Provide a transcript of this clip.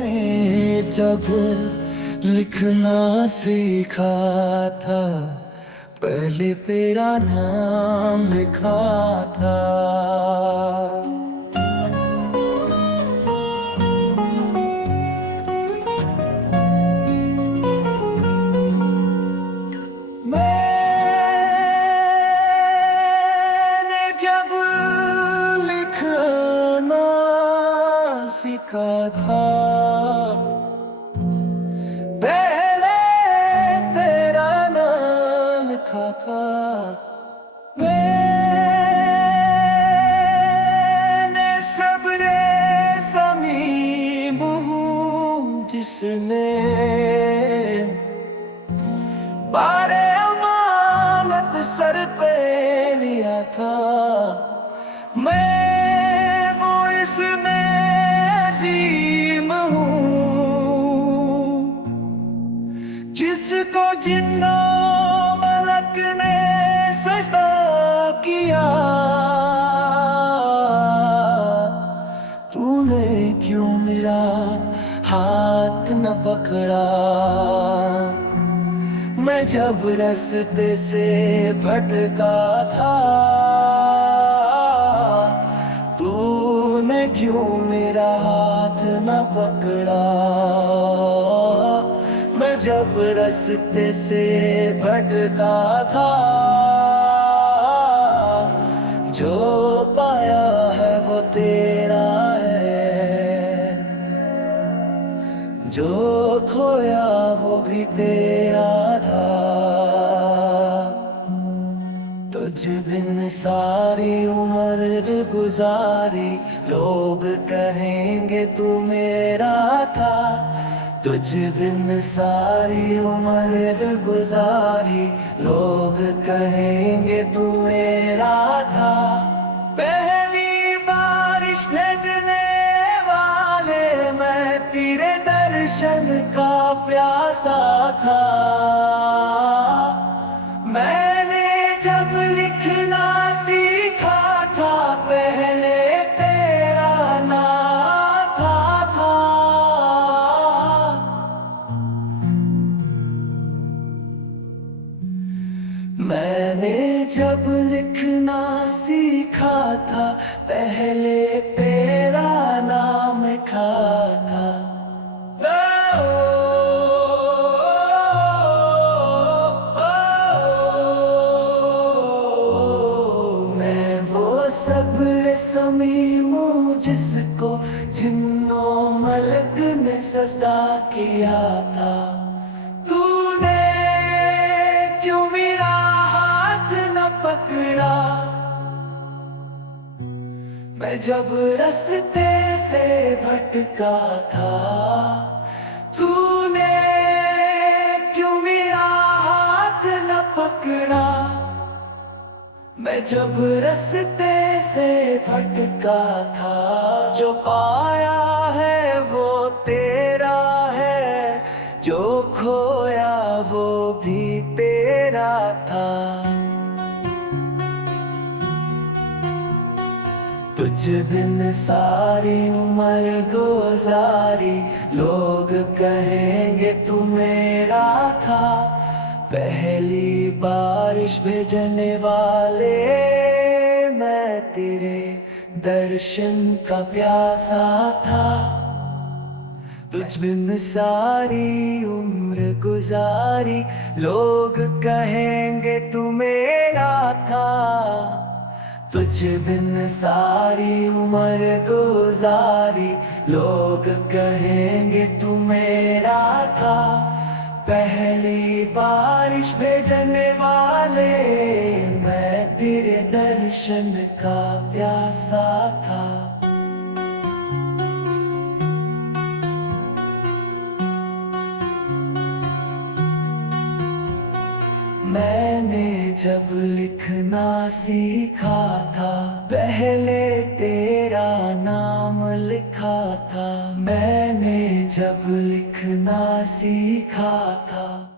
मैंने जब लिखना सीखा था, पहले तेरा नाम लिखा था। मैंने जब लिखना सीखा था, पहले तेरा नाम लिखा था। मैंने सबरे समीम हूँ जिसने बारे अमानत सर पे लिया था। मैं वो इसमें अजीम हूँ जिसको जिन्नो मलक ने सजदा किया। तूने क्यों मेरा हाथ न पकड़ा, मैं जब रास्ते से भटका था। तूने क्यों मेरा हाथ न पकड़ा, मैं जब रास्ते से भटका था। जो पाया है वो तेरा है, जो खोया वो भी तेरा था। तुझ बिन सारी उम्र गुजारी, लोग कहेंगे तू मेरा था। तुझ बिन सारी उम्र गुजारी, लोग कहेंगे तू मेरा था। पहली बारिश भेजने वाले मैं तेरे दर्शन का प्यासा था। मैंने जब लिखना सीखा था, पहले तेरा नाम था। मैंने जब लिखना सीखा था, पहले तेरा नाम लिखा था। मैं वो सबरे समीम हूँ जिसको जिन्नो मलक ने सजदा किया था। तूने क्यों मेरा हाथ न पकड़ा, मैं जब रास्ते से भटका था। तूने क्यों मेरा हाथ न पकड़ा, मैं जब रास्ते से भटका था। जो पाया है वो तेरा है, जो खोया वो भी तेरा था। तुझ बिन सारी उम्र गुजारी, लोग कहेंगे तू मेरा था। पहली बारिश भेजने वाले मैं तेरे दर्शन का प्यासा था। तुझ बिन सारी उम्र गुजारी, लोग कहेंगे तू मेरा था। तुझ बिन सारी उम्र गुजारी, लोग कहेंगे तू मेरा था। पहली बारिश भेजने वाले मैं तेरे दर्शन का प्यासा था। मैंने जब लिखना सीखा था, पहले तेरा नाम लिखा था। मैंने जब लिखना सीखा था।